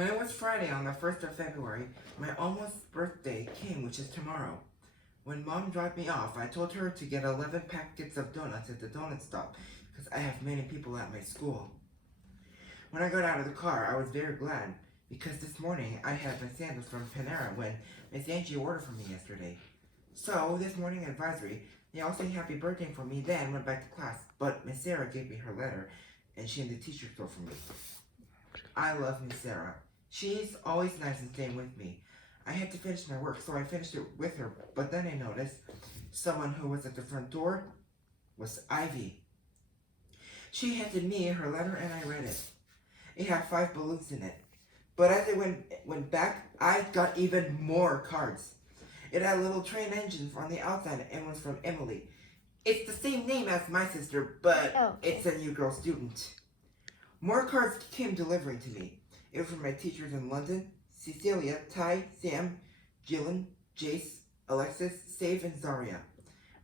When it was Friday on the 1st of February, my almost birthday came, which is tomorrow. When Mom dropped me off, I told her to get 11 packets of donuts at the donut stop because I have many people at my school. When I got out of the car, I was very glad because this morning I had my sandals from Panera when Miss Angie ordered for me yesterday. So, this morning advisory, they all sang happy birthday for me, then went back to class, but Miss Sarah gave me her letter and she in the teacher store for me. I love Miss Sarah. She's always nice and staying with me. I had to finish my work, so I finished it with her, but then I noticed someone who was at the front door was Ivy. She handed me her letter and I read it. It had 5 balloons in it. But as it went back, I got even more cards. It had a little train engine on the outside and was from Emily. It's the same name as my sister, but it's a new girl student. More cards came delivering to me. It was from my teachers in London, Cecilia, Ty, Sam, Jillian, Jace, Alexis, Save, and Zaria.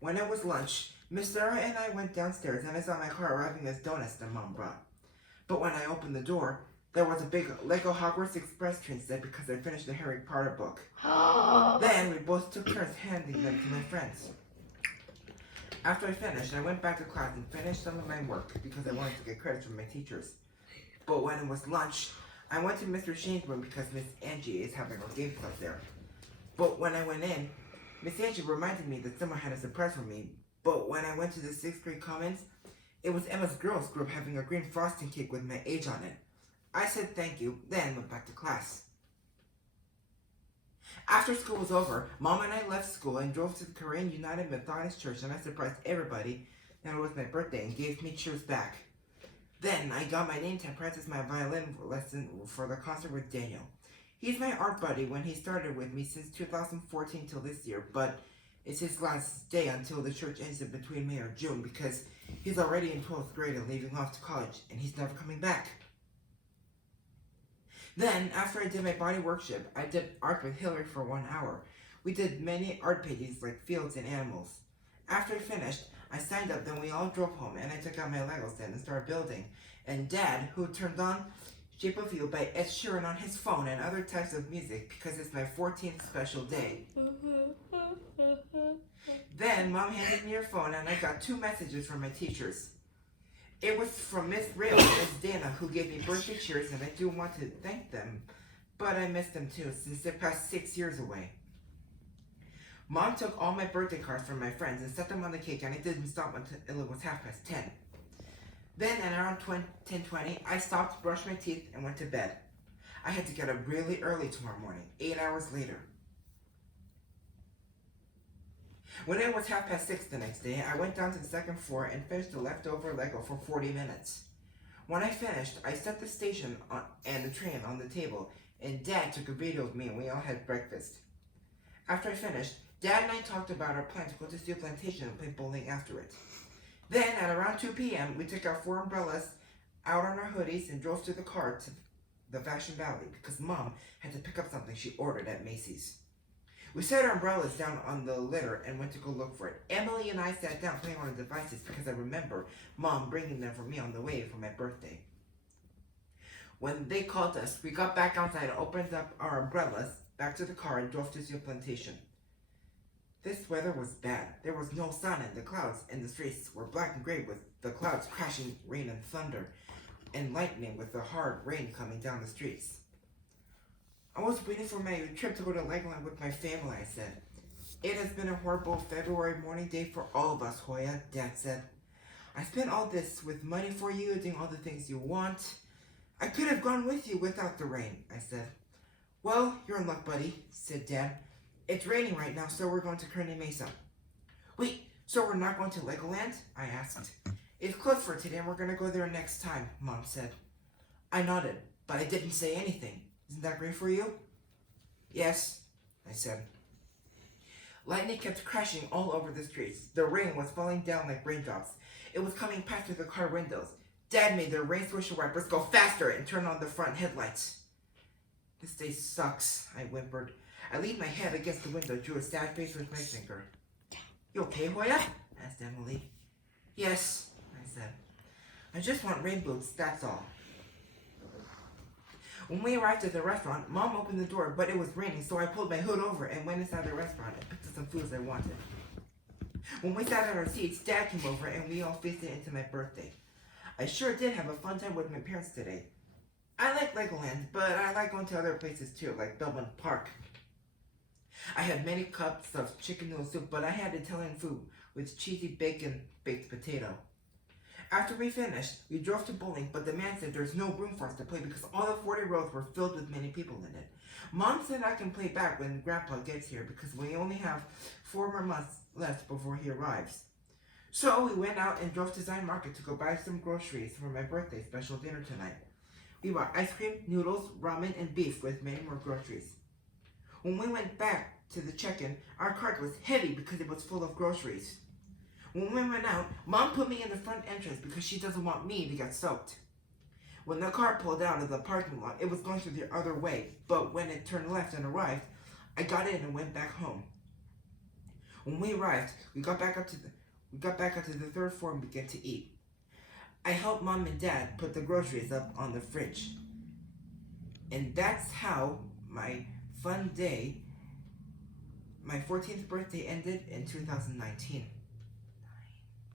When it was lunch, Miss Sarah and I went downstairs and I saw my car arriving as donuts that Mom brought. But when I opened the door, there was a big Lego Hogwarts Express train set because I finished the Harry Potter book. Then we both took turns handing them to my friends. After I finished, I went back to class and finished some of my work because I wanted to get credit from my teachers. But when it was lunch, I went to Mr. Shane's room because Miss Angie is having her game club there. But when I went in, Miss Angie reminded me that someone had a surprise for me. But when I went to the 6th grade commons, it was Emma's girls group having a green frosting cake with my age on it. I said thank you, then went back to class. After school was over, Mom and I left school and drove to the Korean United Methodist Church, and I surprised everybody that it was my birthday and gave me cheers back. Then I got my name tag practice my violin lesson for the concert with Daniel. He's my art buddy when he started with me since 2014 till this year, but it's his last day until the church ends in between May or June because he's already in 12th grade and leaving off to college, and he's never coming back. Then, after I did my body workshop, I did art with Hillary for 1 hour. We did many art paintings like fields and animals. After I finished, I signed up, then we all drove home, and I took out my Lego stand and started building. And Dad, who turned on Shape of You by Ed Sheeran on his phone and other types of music because it's my 14th special day. Then Mom handed me her phone and I got 2 messages from my teachers. It was from Miss Rail and Miss Dana who gave me birthday cheers, and I do want to thank them, but I miss them too since they're past 6 years away. Mom took all my birthday cards from my friends and set them on the cake, and I didn't stop until it was 10:30. Then at around 10:20, I stopped, brushed my teeth, and went to bed. I had to get up really early tomorrow morning, 8 hours later. When it was 6:30 the next day, I went down to the 2nd floor and finished the leftover Lego for 40 minutes. When I finished, I set the station and the train on the table, and Dad took a video of me and we all had breakfast. After I finished, Dad and I talked about our plan to go to Steel Plantation and play bowling after it. Then, at around 2 p.m., we took our 4 umbrellas out on our hoodies and drove to the car to the Fashion Valley because Mom had to pick up something she ordered at Macy's. We set our umbrellas down on the litter and went to go look for it. Emily and I sat down playing on the devices because I remember Mom bringing them for me on the way for my birthday. When they called us, we got back outside and opened up our umbrellas back to the car and drove to Steel Plantation. This weather was bad. There was no sun and the clouds and the streets were black and gray with the clouds crashing rain and thunder and lightning with the hard rain coming down the streets. I was waiting for my trip to go to Legoland with my family, I said. It has been a horrible February morning day for all of us, Hoya, Dad said. I spent all this with money for you, doing all the things you want. I could have gone with you without the rain, I said. Well, you're in luck, buddy, said Dad. It's raining right now, so we're going to Kearney Mesa. Wait, so we're not going to Legoland? I asked. It's closed for today and we're going to go there next time, Mom said. I nodded, but I didn't say anything. Isn't that great for you? Yes, I said. Lightning kept crashing all over the streets. The rain was falling down like raindrops. It was coming past through the car windows. Dad made the rain swisher wipers go faster and turn on the front headlights. This day sucks, I whimpered. I leaned my head against the window, drew a sad face with my finger. You okay, Hoya? Asked Emily. Yes, I said. I just want rain boots, that's all. When we arrived at the restaurant, Mom opened the door, but it was raining, so I pulled my hood over and went inside the restaurant and picked up some foods I wanted. When we sat at our seats, Dad came over and we all feasted into my birthday. I sure did have a fun time with my parents today. I like Legoland, but I like going to other places too, like Belmont Park. I had many cups of chicken noodle soup, but I had Italian food with cheesy bacon baked potato. After we finished, we drove to bowling, but the man said there's no room for us to play because all the 40 rows were filled with many people in it. Mom said I can play back when Grandpa gets here because we only have 4 more months left before he arrives. So we went out and drove to Zion Market to go buy some groceries for my birthday special dinner tonight. We bought ice cream, noodles, ramen, and beef with many more groceries. When we went back to the check-in, our cart was heavy because it was full of groceries. When we went out, Mom put me in the front entrance because she doesn't want me to get soaked. When the car pulled out of the parking lot, it was going through the other way, but when it turned left and arrived, I got in and went back home. When we arrived, we got back up to the 3rd floor and began to eat. I helped Mom and Dad put the groceries up on the fridge. And that's how my fun day, my 14th birthday ended in 2019.